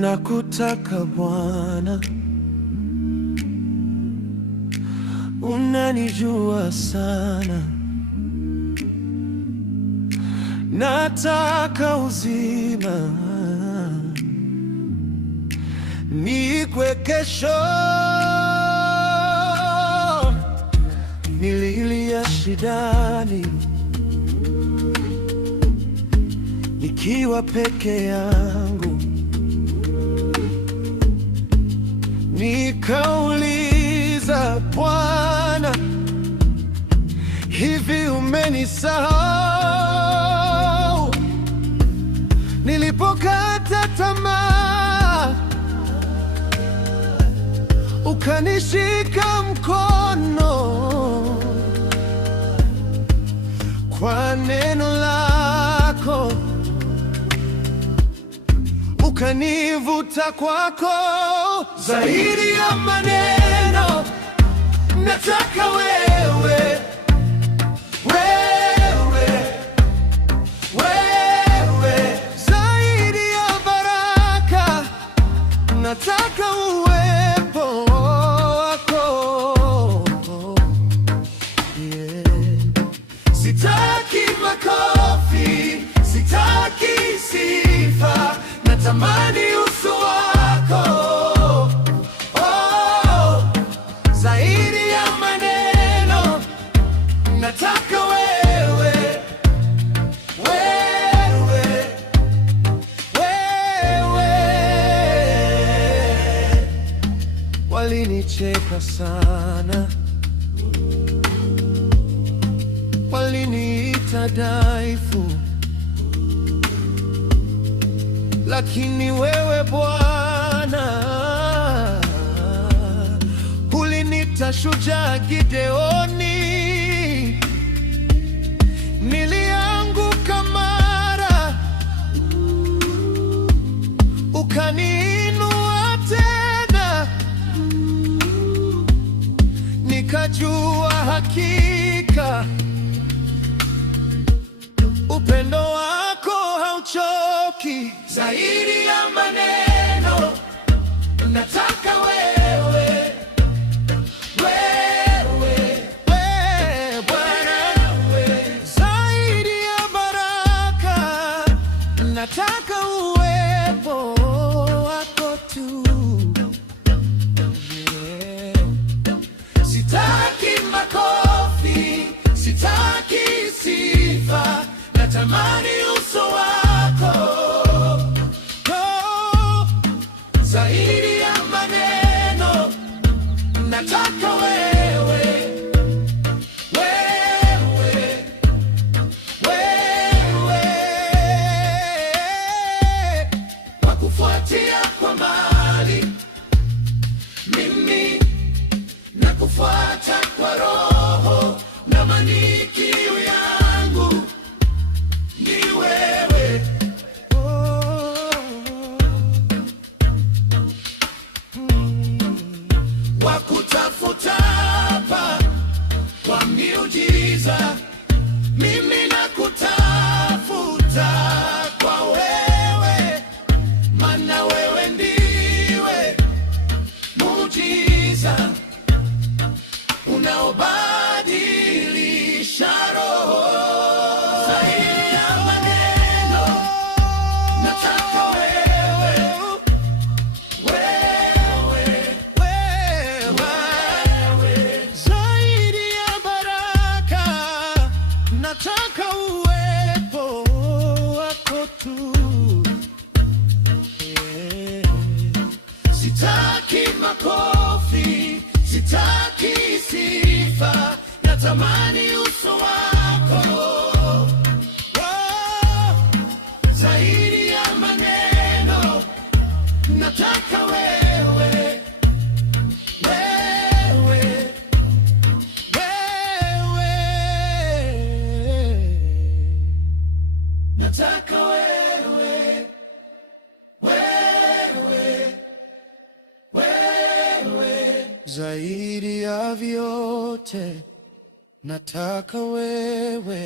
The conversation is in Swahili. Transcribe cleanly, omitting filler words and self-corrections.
Nakutaka Bwana, unanijua sana. Nataka uzima nikwe kesho. Nililia shidani nikiwa peke yangu, nikauliza Bwana, hivi umenisahau? Nilipokata tamaa, ukanishika mkono kwa neno lako, ukanivuta kwako. Zaidi ya maneno, nataka wewe, wewe, wewe. Zaidi ya baraka, nataka uwepo wako, yeah. Sitaki makofi, sitaki sifa, natamani uso wako, oh. Zaidi ya maneno, nataka wewe, wewe, wewe. Walinicheka sana, waliniita dhaifu, lakini wewe Bwana ulinita shujaa Gideoni. Nilianguka mara, ukaniinua tena, nikajua hakika upendo wako hauchoki. Zaidi ya maneno, nataka wewe, wewe, wewe Bwana. Zaidi ya baraka, nataka uwepo wako tu, yeah. Sitaki makofi, sitaki sifa, natamani uso wako, oh. Zaidi ya maneno, nataka wewe, wewe, wewe. Nakufuatia kwa mbali, mimi nakufuata kwa roho, na manikio yangu ni wewe, oh. Wakutafuta hapa kwa miujiza, mimi nakutafuta kwa wewe, maana wewe ndiwe muujiza unaobadilisha roho. Zaidi ya maneno, nataka wewe, wewe, wewe. Zaidi ya baraka, nataka uwepo wako tu, yeah. Sitaki makofi, sitaki sifa, natamani uso wako, oh. Zaidi ya maneno, nataka wewe, wewe, wewe. Nataka wewe, wewe, wewe. Zaidi ya vyote, nataka wewe.